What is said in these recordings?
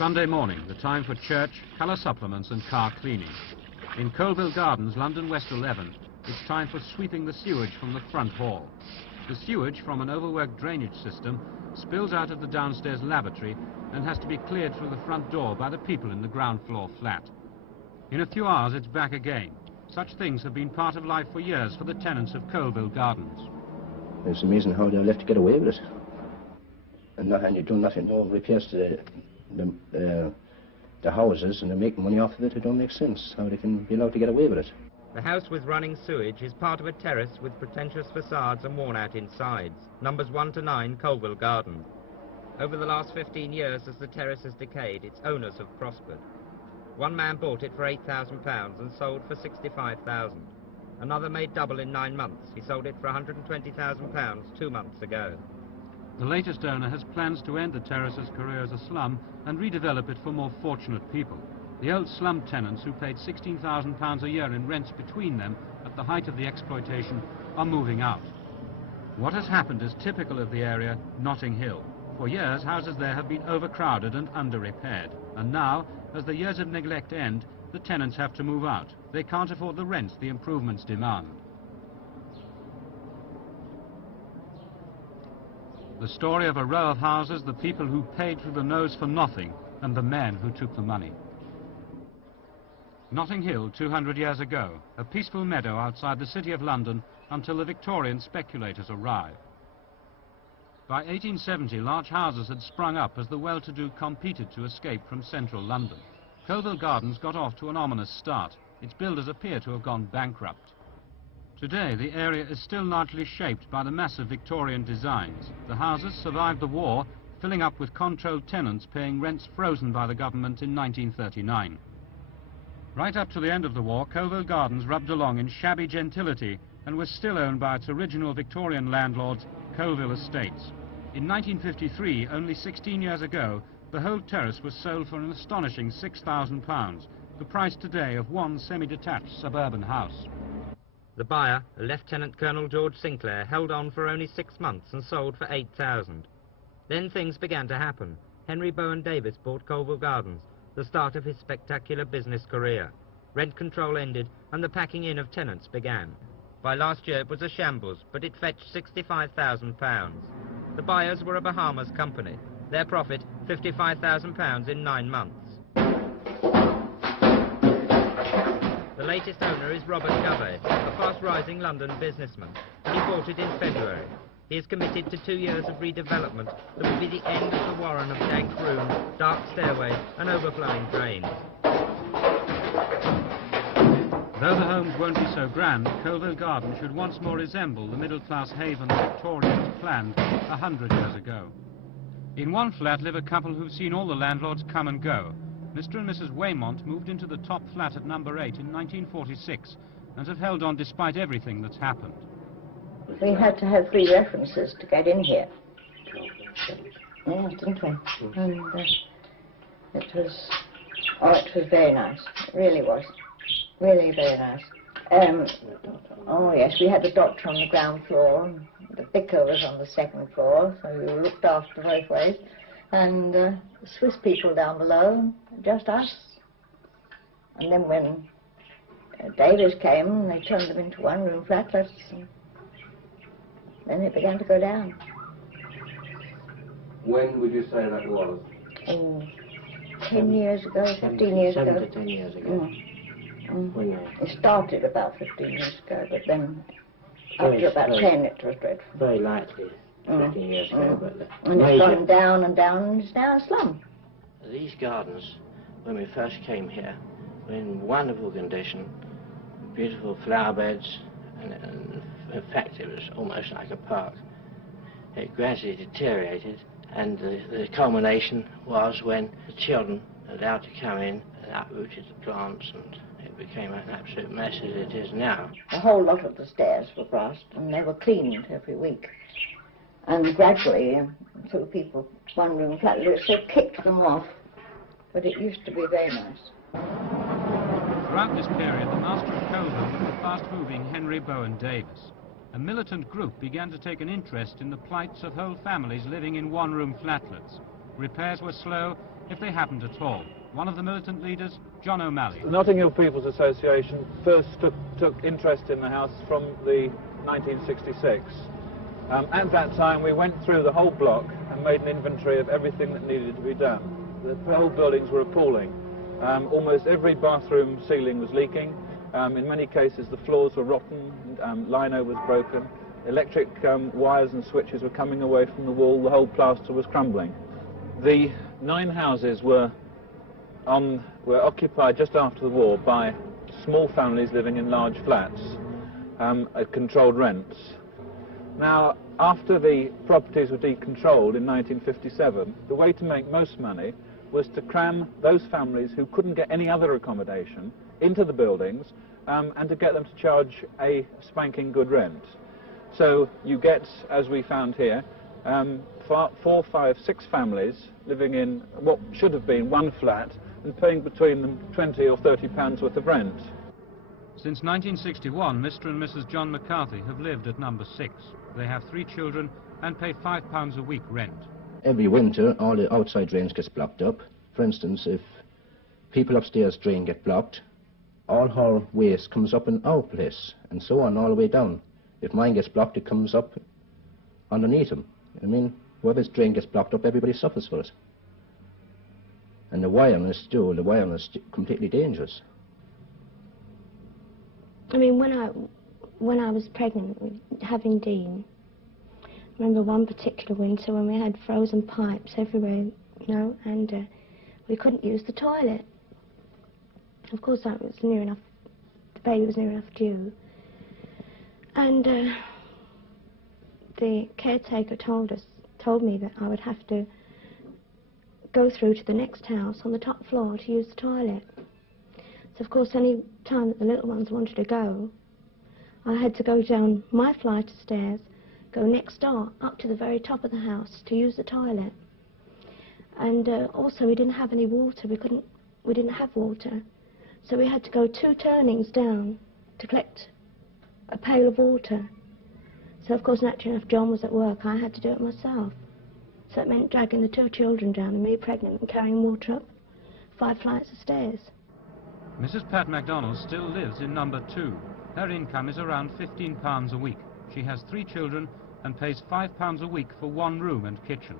Sunday morning, the time for church, colour supplements and car cleaning. In Colville Gardens, London West 11, it's time for sweeping the sewage from the front hall. The sewage from an overworked drainage system spills out of the downstairs lavatory and has to be cleared through the front door by the people in the ground floor flat. In a few hours, it's back again. Such things have been part of life for years for the tenants of Colville Gardens. It's amazing how they're left to get away with it. And you do nothing, no repairs to the houses, and they're making money off of it. It don't make sense how they can be allowed to get away with it. The house with running sewage is part of a terrace with pretentious facades and worn-out insides. Numbers 1 to 9, Colville Garden. Over the last 15 years, as the terrace has decayed, its owners have prospered. One man bought it for £8,000 and sold for £65,000. Another made double in 9 months. He sold it for £120,000 2 months ago. The latest owner has plans to end the terrace's career as a slum and redevelop it for more fortunate people. The old slum tenants who paid £16,000 a year in rents between them at the height of the exploitation are moving out. What has happened is typical of the area, Notting Hill. For years, houses there have been overcrowded and under-repaired. And now, as the years of neglect end, the tenants have to move out. They can't afford the rents the improvements demand. The story of a row of houses, the people who paid through the nose for nothing, and the men who took the money. Notting Hill, 200 years ago, a peaceful meadow outside the City of London until the Victorian speculators arrived. By 1870, large houses had sprung up as the well-to-do competed to escape from central London. Colville Gardens got off to an ominous start. Its builders appear to have gone bankrupt. Today, the area is still largely shaped by the massive Victorian designs. The houses survived the war, filling up with controlled tenants paying rents frozen by the government in 1939. Right up to the end of the war, Colville Gardens rubbed along in shabby gentility and was still owned by its original Victorian landlords, Colville Estates. In 1953, only 16 years ago, the whole terrace was sold for an astonishing £6,000, the price today of one semi-detached suburban house. The buyer, Lieutenant Colonel George Sinclair, held on for only 6 months and sold for £8,000. Then things began to happen. Henry Bowen Davis bought Colville Gardens, the start of his spectacular business career. Rent control ended and the packing in of tenants began. By last year it was a shambles, but it fetched £65,000. The buyers were a Bahamas company. Their profit, £55,000 in 9 months. The latest owner is Robert Covey, a fast-rising London businessman. He bought it in February. He is committed to 2 years of redevelopment that will be the end of the warren of dank rooms, dark stairways and overflowing drains. Though the homes won't be so grand, Colville Garden should once more resemble the middle-class haven Victorians planned 100 years ago. In one flat live a couple who've seen all the landlords come and go. Mr. and Mrs. Waymont moved into the top flat at number 8 in 1946 and have held on despite everything that's happened. We had to have 3 references to get in here. Yes, didn't we? And it was very nice. It really was. Really very nice. Oh yes, we had the doctor on the ground floor, and the vicar was on the 2nd floor, so we were looked after both ways. And the Swiss people down below, just us. And then when Davis came, they turned them into one-room flatlets, and then it began to go down. When would you say that was? Oh, 10 years ago, 15 years ago. 7 to 10 years ago. It started about 15 years ago, but then after about 10 it was dreadful. Very likely 15 years ago, but and it's gone down and down, and it's now a slum. These gardens, when we first came here, were in wonderful condition, beautiful flower beds, and in fact it was almost like a park. It gradually deteriorated, and the culmination was when the children were allowed to come in and uprooted the plants, and it became an absolute mess as it is now. A whole lot of the stairs were brassed, and they were cleaned every week. And gradually, through people, one-room flatlets, they kicked them off. But it used to be very nice. Throughout this period, the master of Colville was the fast-moving Henry Bowen Davis. A militant group began to take an interest in the plights of whole families living in one-room flatlets. Repairs were slow, if they happened at all. One of the militant leaders, John O'Malley. The Notting Hill People's Association first took interest in the house from the 1966. At that time we went through the whole block and made an inventory of everything that needed to be done. The whole buildings were appalling. Almost every bathroom ceiling was leaking. In many cases the floors were rotten, lino was broken, electric wires and switches were coming away from the wall, the whole plaster was crumbling. The 9 houses were occupied just after the war by small families living in large flats at controlled rents. Now, after the properties were decontrolled in 1957, the way to make most money was to cram those families who couldn't get any other accommodation into the buildings and to get them to charge a spanking good rent. So you get, as we found here, 4, 5, 6 families living in what should have been one flat and paying between them £20 or £30 worth of rent. Since 1961, Mr. and Mrs. John McCarthy have lived at number 6. They have 3 children and pay £5 a week rent. Every winter, all the outside drains gets blocked up. For instance, if people upstairs drain get blocked, all her waste comes up in our place, and so on all the way down. If mine gets blocked, it comes up underneath them. I mean, whoever's drain gets blocked up, everybody suffers for it. And the wiring is completely dangerous. I mean, when I was pregnant with having Dean, I remember one particular winter when we had frozen pipes everywhere, you know, and we couldn't use the toilet. Of course, that was near enough, the baby was near enough due. And the caretaker told me that I would have to go through to the next house on the top floor to use the toilet. So, of course, any time that the little ones wanted to go, I had to go down my flight of stairs, go next door, up to the very top of the house to use the toilet. And also, we didn't have any water. We didn't have water. So we had to go 2 turnings down to collect a pail of water. So, of course, naturally enough, John was at work. I had to do it myself. So it meant dragging the 2 children down and me pregnant and carrying water up 5 flights of stairs. Mrs. Pat MacDonald still lives in number 2. Her income is around £15 a week. She has 3 children and pays £5 a week for 1 room and kitchen.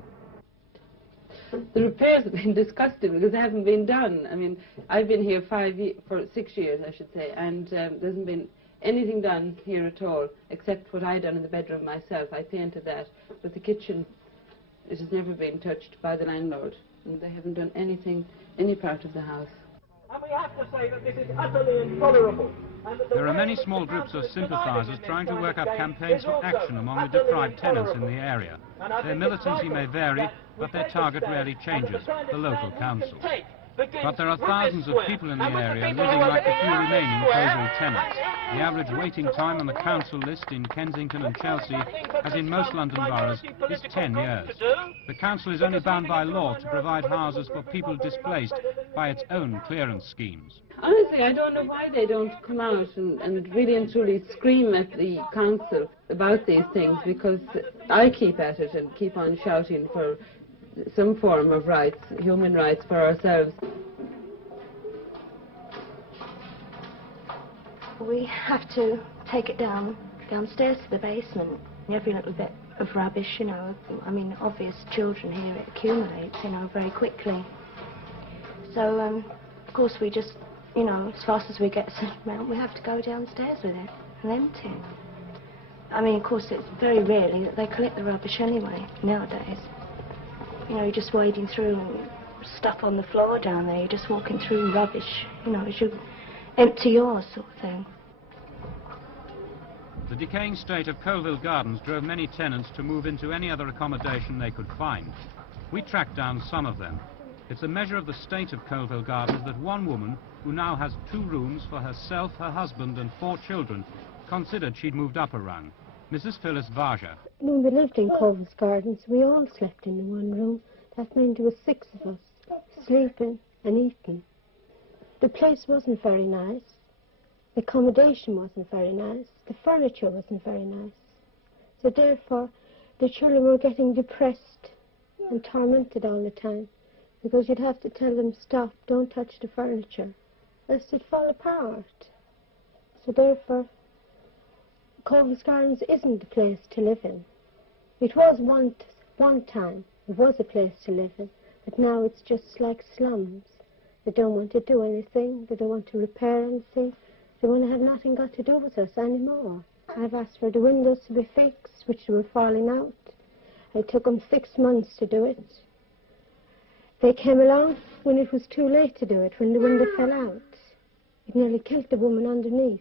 The repairs have been disgusting because they haven't been done. I mean, I've been here for 6 years, I should say, and there hasn't been anything done here at all, except what I done in the bedroom myself. I painted that, but the kitchen, it has never been touched by the landlord, and they haven't done anything, any part of the house. And we have to say that this is utterly intolerable. There are many small groups of sympathisers trying to work up campaigns for action among the deprived tenants in the area. Their militancy may vary, but their target rarely changes, the local council. But there are thousands of people in the area living like the few remaining Coville tenants. The average waiting time on the council list in Kensington and Chelsea, as in most London boroughs, is 10 years. The council is only bound by law to provide houses for people displaced by its own clearance schemes. Honestly, I don't know why they don't come out and really and truly scream at the council about these things, because I keep at it and keep on shouting for some form of rights, human rights for ourselves. We have to take it downstairs to the basement. Every little bit of rubbish, you know, I mean, obvious children here, it accumulates, you know, very quickly. So, of course, we just, you know, as fast as we get a certain amount, we have to go downstairs with it and empty it. I mean, of course, it's very rarely that they collect the rubbish anyway, nowadays. You know, you're just wading through stuff on the floor down there, you're just walking through rubbish, you know, as you empty yours, sort of thing. The decaying state of Coville Gardens drove many tenants to move into any other accommodation they could find. We tracked down some of them. It's a measure of the state of Coville Gardens that one woman, who now has 2 rooms for herself, her husband and 4 children, considered she'd moved up a rung. Mrs. Phyllis Varja. When we lived in Coville Gardens, we all slept in the one room. That meant there was 6 of us, sleeping and eating. The place wasn't very nice. The accommodation wasn't very nice. The furniture wasn't very nice. So therefore, the children were getting depressed and tormented all the time because you'd have to tell them, stop, don't touch the furniture, else it'd fall apart. So therefore, Colville's Gardens isn't a place to live in. It was one time, it was a place to live in, but now it's just like slums. They don't want to do anything, they don't want to repair anything, they want to have nothing got to do with us anymore. I've asked for the windows to be fixed, which were falling out. It took them 6 months to do it. They came along when it was too late to do it, when the window fell out. It nearly killed the woman underneath.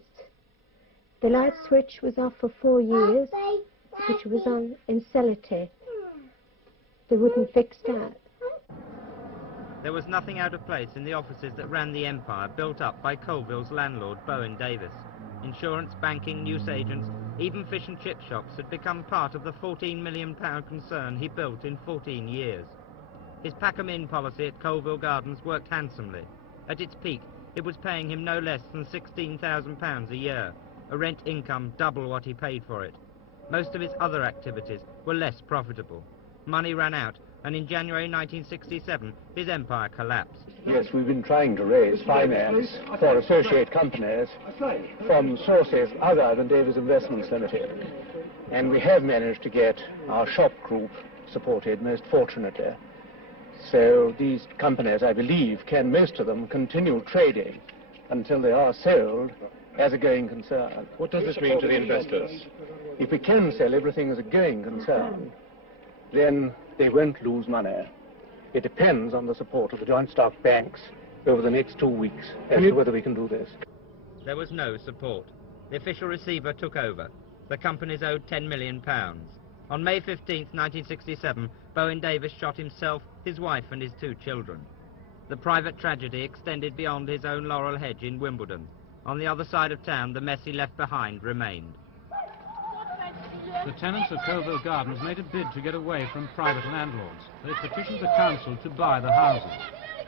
The light switch was off for 4 years, which was on in sellotape. They wouldn't fix that. There was nothing out of place in the offices that ran the empire built up by Colville's landlord, Bowen Davis. Insurance, banking, newsagents, even fish and chip shops had become part of the £14 million concern he built in 14 years. His pack-em-in policy at Colville Gardens worked handsomely. At its peak, it was paying him no less than £16,000 a year, a rent income double what he paid for it. Most of his other activities were less profitable. Money ran out, and in January 1967, his empire collapsed. Yes, we've been trying to raise finance for associate companies from sources other than Davis Investments Limited. And we have managed to get our shop group supported, most fortunately. So these companies, I believe, can, most of them, continue trading until they are sold as a going concern. What does this mean to the investors? If we can sell everything as a going concern, then they won't lose money. It depends on the support of the joint stock banks over the next 2 weeks as to whether we can do this. There was no support. The official receiver took over. The companies owed £10 million. On May 15, 1967, Bowen Davis shot himself, his wife and his 2 children. The private tragedy extended beyond his own laurel hedge in Wimbledon. On the other side of town, the mess he left behind remained. The tenants of Colville Gardens made a bid to get away from private landlords. They petitioned the council to buy the houses,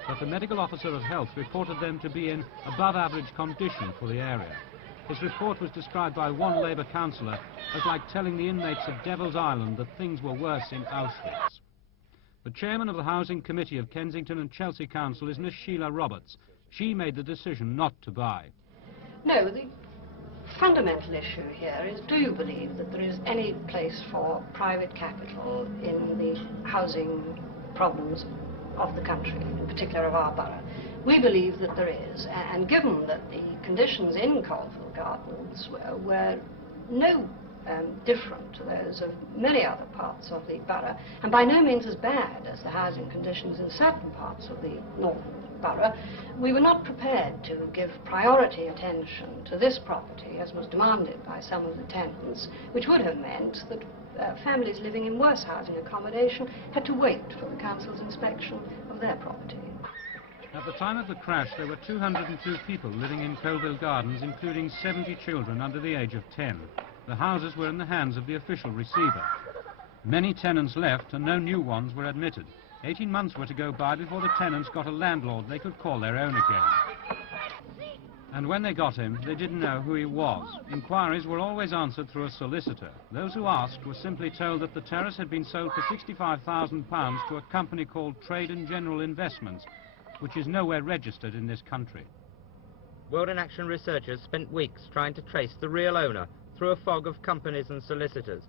but the medical officer of health reported them to be in above-average condition for the area. His report was described by one Labour councillor as like telling the inmates of Devil's Island that things were worse in Auschwitz. The chairman of the Housing Committee of Kensington and Chelsea Council is Miss Sheila Roberts. She made the decision not to buy. No, the fundamental issue here is, do you believe that there is any place for private capital in the housing problems of the country, in particular of our borough? We believe that there is, and given that the conditions in Colville Gardens were no different to those of many other parts of the borough, and by no means as bad as the housing conditions in certain parts of the northern borough, we were not prepared to give priority attention to this property as was demanded by some of the tenants, which would have meant that families living in worse housing accommodation had to wait for the council's inspection of their property. At the time of the crash, there were 202 people living in Colville Gardens, including 70 children under the age of 10. The houses were in the hands of the official receiver. Many tenants left and no new ones were admitted. 18 months were to go by before the tenants got a landlord they could call their own again. And when they got him, they didn't know who he was. Inquiries were always answered through a solicitor. Those who asked were simply told that the terrace had been sold for £65,000 to a company called Trade and General Investments, which is nowhere registered in this country. World in Action researchers spent weeks trying to trace the real owner through a fog of companies and solicitors.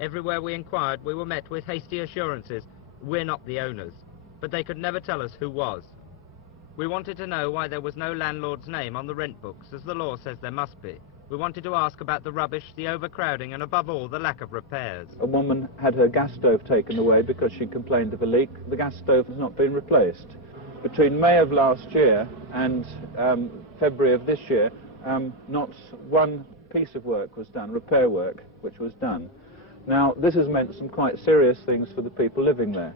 Everywhere we inquired, we were met with hasty assurances, we're not the owners, but they could never tell us who was. We wanted to know why there was no landlord's name on the rent books, as the law says there must be. We wanted to ask about the rubbish, the overcrowding, and above all, the lack of repairs. A woman had her gas stove taken away because she complained of a leak. The gas stove has not been replaced. Between May of last year and February of this year, not one piece of work was done, repair work, which was done. Now, this has meant some quite serious things for the people living there.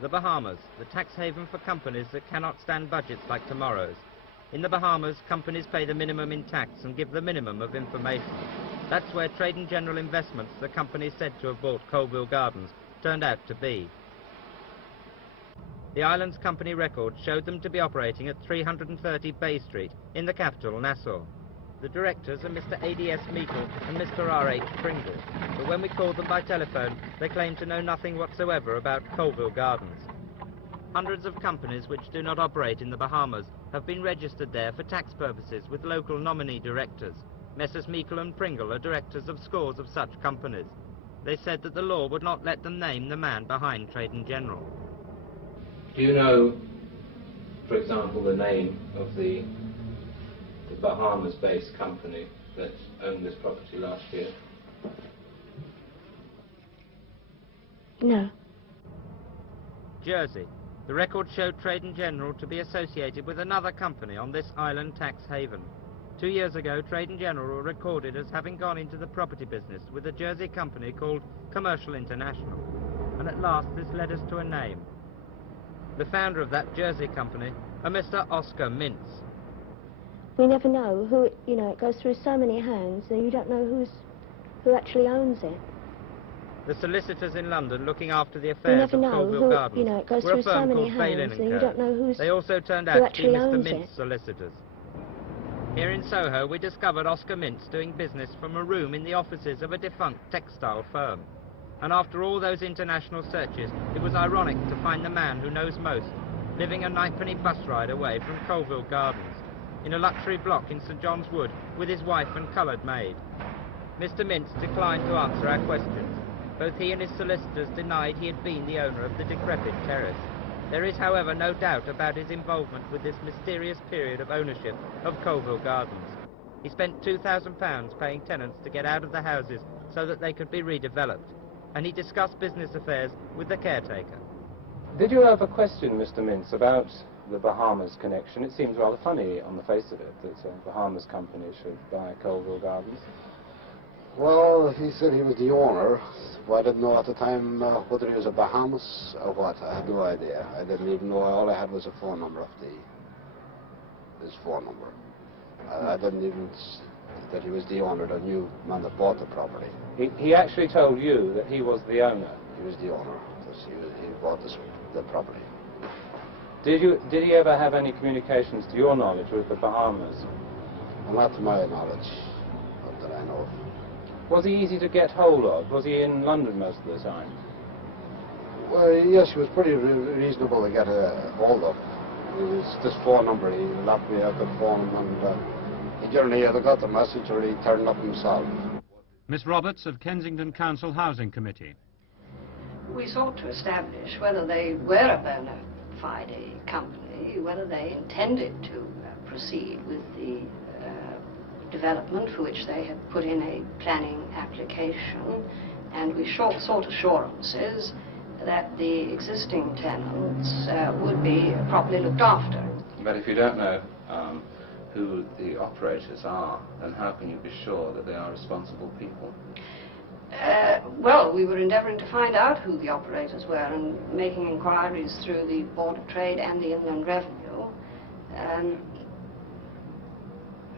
The Bahamas, the tax haven for companies that cannot stand budgets like tomorrow's. In the Bahamas, companies pay the minimum in tax and give the minimum of information. That's where Trade and General Investments, the company said to have bought Colville Gardens, turned out to be. The island's company records showed them to be operating at 330 Bay Street in the capital, Nassau. The directors are Mr. A.D.S. Meikle and Mr. R.H. Pringle, but when we called them by telephone, they claimed to know nothing whatsoever about Colville Gardens. Hundreds of companies which do not operate in the Bahamas have been registered there for tax purposes with local nominee directors. Messrs. Meikle and Pringle are directors of scores of such companies. They said that the law would not let them name the man behind Trade and General. Do you know, for example, the name of the Bahamas-based company that owned this property last year? No. Jersey. The record showed Trade and General to be associated with another company on this island tax haven. 2 years ago, Trade and General were recorded as having gone into the property business with a Jersey company called Commercial International. And at last this led us to a name. The founder of that Jersey company, a Mr. Oscar Mintz. We never know who, it goes through so many hands and you don't know who actually owns it. The solicitors in London looking after the affairs of Colville who, Gardens it goes were a through so firm many called Phelan hands & and you Co. don't know They also turned who out to be actually Mr. owns Mintz it. solicitors. Here in Soho, we discovered Oscar Mintz doing business from a room in the offices of a defunct textile firm. And after all those international searches, it was ironic to find the man who knows most, living a nightpenny bus ride away from Colville Gardens, in a luxury block in St. John's Wood, with his wife and coloured maid. Mr. Mintz declined to answer our questions. Both he and his solicitors denied he had been the owner of the decrepit terrace. There is, however, no doubt about his involvement with this mysterious period of ownership of Colville Gardens. He spent £2,000 paying tenants to get out of the houses so that they could be redeveloped, and he discussed business affairs with the caretaker. Did you ever question Mr. Mintz about the Bahamas connection? It seems rather funny on the face of it that a Bahamas company should buy Colville Gardens. Well, he said he was the owner, but I didn't know at the time whether he was a Bahamas or what. I had no idea. I didn't even know. All I had was a phone number of his phone number. I didn't even that he was the owner, the new man that bought the property. He actually told you that he was the owner? He was the owner. He bought the property. Did he ever have any communications, to your knowledge, with the Bahamas? Well, not to my knowledge, not that I know of. Was he easy to get hold of? Was he in London most of the time? Well, yes, he was pretty reasonable to get a hold of. It was this phone number. He left me a good phone, and he generally either got the message or he turned up himself. Miss Roberts of Kensington Council Housing Committee. We sought to establish whether they were a bona fide company, whether they intended to proceed with the development for which they had put in a planning application, and we sought assurances that the existing tenants would be properly looked after. But if you don't know who the operators are, then how can you be sure that they are responsible people? Well, we were endeavouring to find out who the operators were and making inquiries through the Board of Trade and the Inland Revenue.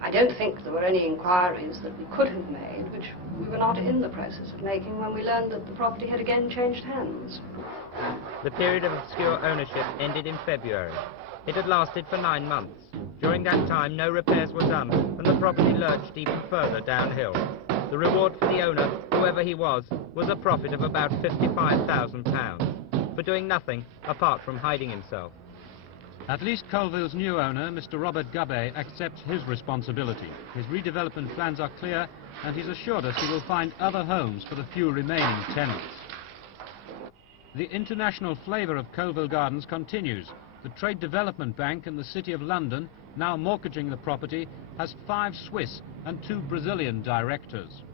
I don't think there were any inquiries that we could have made, which we were not in the process of making when we learned that the property had again changed hands. The period of obscure ownership ended in February. It had lasted for 9 months. During that time, no repairs were done, and the property lurched even further downhill. The reward for the owner, whoever he was a profit of about £55,000, for doing nothing apart from hiding himself. At least Colville's new owner, Mr. Robert Gubbay, accepts his responsibility. His redevelopment plans are clear, and he's assured us he will find other homes for the few remaining tenants. The international flavour of Colville Gardens continues. The Trade Development Bank and the City of London, now mortgaging the property, has 5 Swiss and 2 Brazilian directors.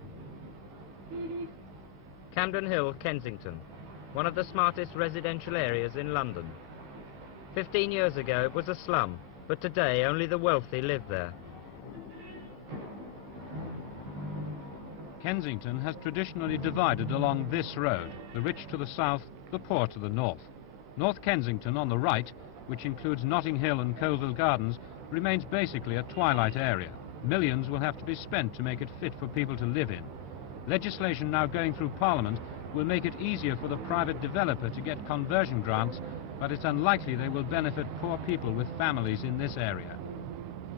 Camden Hill, Kensington, one of the smartest residential areas in London. 15 years ago it was a slum, but today only the wealthy live there. Kensington has traditionally divided along this road, the rich to the south, the poor to the north. North Kensington on the right, which includes Notting Hill and Colville Gardens, remains basically a twilight area. Millions will have to be spent to make it fit for people to live in. Legislation now going through Parliament will make it easier for the private developer to get conversion grants, but it's unlikely they will benefit poor people with families in this area.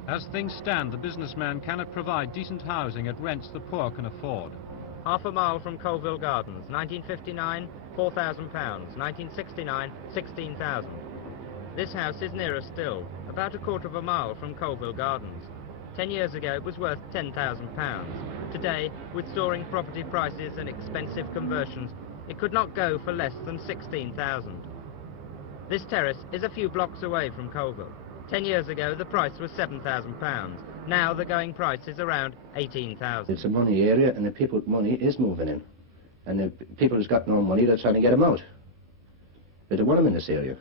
As things stand, the businessman cannot provide decent housing at rents the poor can afford. Half a mile from Colville Gardens, 1959, £4,000, 1969, 16,000. This house is nearer still, about a quarter of a mile from Colville Gardens. 10 years ago it was worth £10,000. Today, with soaring property prices and expensive conversions, it could not go for less than 16,000. This terrace is a few blocks away from Colville. 10 years ago the price was £7,000. Now the going price is around 18,000. It's a money area, and the people with money is moving in. And the people who's got no money, they're trying to get them out. They don't want them in this area.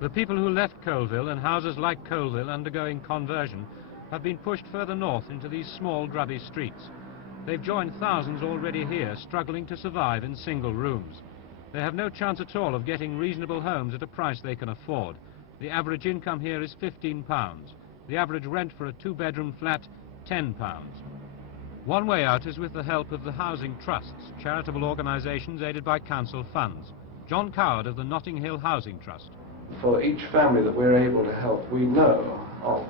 The people who left Colville and houses like Colville undergoing conversion have been pushed further north into these small, grubby streets. They've joined thousands already here, struggling to survive in single rooms. They have no chance at all of getting reasonable homes at a price they can afford. The average income here is £15. The average rent for a two-bedroom flat, £10. One way out is with the help of the housing trusts, charitable organisations aided by council funds. John Coward of the Notting Hill Housing Trust. For each family that we're able to help, we know of,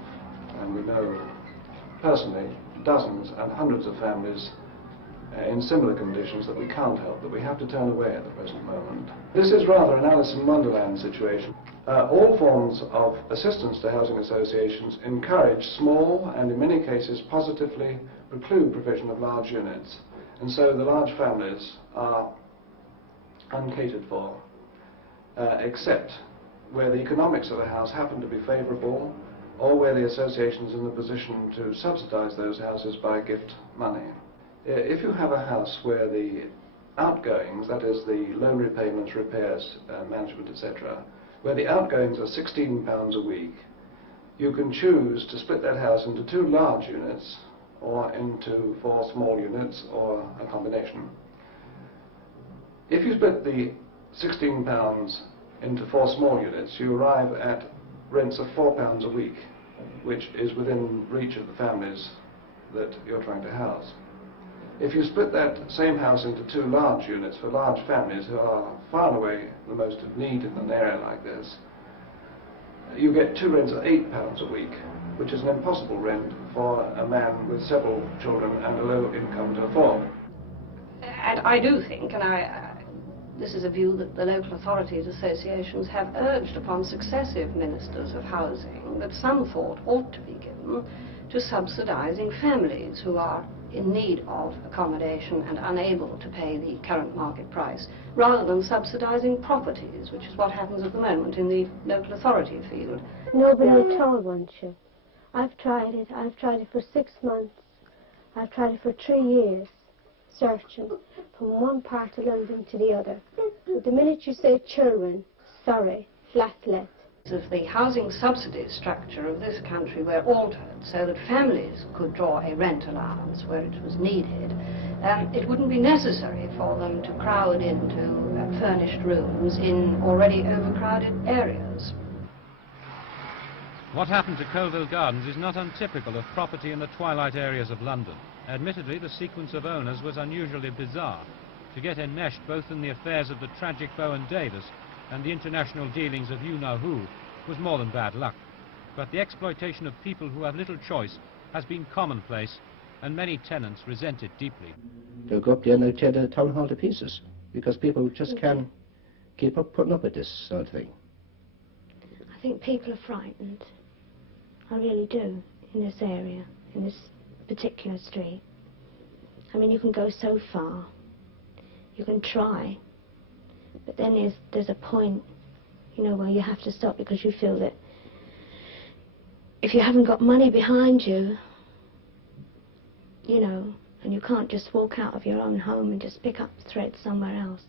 and we know personally, dozens and hundreds of families in similar conditions that we can't help, that we have to turn away at the present moment. This is rather an Alice in Wonderland situation. All forms of assistance to housing associations encourage small and in many cases positively preclude provision of large units, and so the large families are uncatered for, except where the economics of the house happen to be favourable, or where the association is in the position to subsidise those houses by gift money. If you have a house where the outgoings, that is the loan repayments, repairs, management, etc., where the outgoings are £16 a week, you can choose to split that house into 2 large units or into 4 small units or a combination. If you split the £16 into 4 small units, you arrive at rents of £4 a week, which is within reach of the families that you're trying to house. If you split that same house into 2 large units for large families who are far and away the most in need in an area like this, you get 2 rents of £8 a week, which is an impossible rent for a man with several children and a low income to afford. And I do think, and this is a view that the local authorities associations have urged upon successive ministers of housing, that some thought ought to be given to subsidising families who are in need of accommodation and unable to pay the current market price, rather than subsidising properties, which is what happens at the moment in the local authority field. Nobody at all wants you. I've tried it. I've tried it for 6 months. I've tried it for 3 years, searching from one part of London to the other. But the minute you say children, sorry, flat let. If the housing subsidy structure of this country were altered so that families could draw a rent allowance where it was needed, it wouldn't be necessary for them to crowd into furnished rooms in already overcrowded areas. What happened to Colville Gardens is not untypical of property in the twilight areas of London. Admittedly, the sequence of owners was unusually bizarre. To get enmeshed both in the affairs of the tragic Bowen Davis and the international dealings of you-know-who was more than bad luck. But the exploitation of people who have little choice has been commonplace, and many tenants resent it deeply. They'll go up there and they'll tear the town hall to pieces, because people just can't keep up putting up with this sort of thing. I think people are frightened. I really do, in this area, in this particular street. I mean, you can go so far. You can try. But then there's a point, you know, where you have to stop because you feel that if you haven't got money behind you, you know, and you can't just walk out of your own home and just pick up thread somewhere else.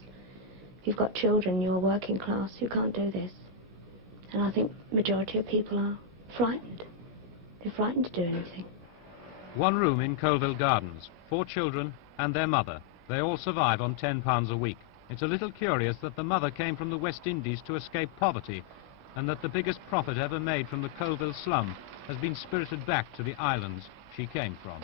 If you've got children, you're working class, you can't do this. And I think the majority of people are frightened. They're frightened to do anything. One room in Colville Gardens, 4 children and their mother. They all survive on £10 a week. It's a little curious that the mother came from the West Indies to escape poverty, and that the biggest profit ever made from the Colville slum has been spirited back to the islands she came from.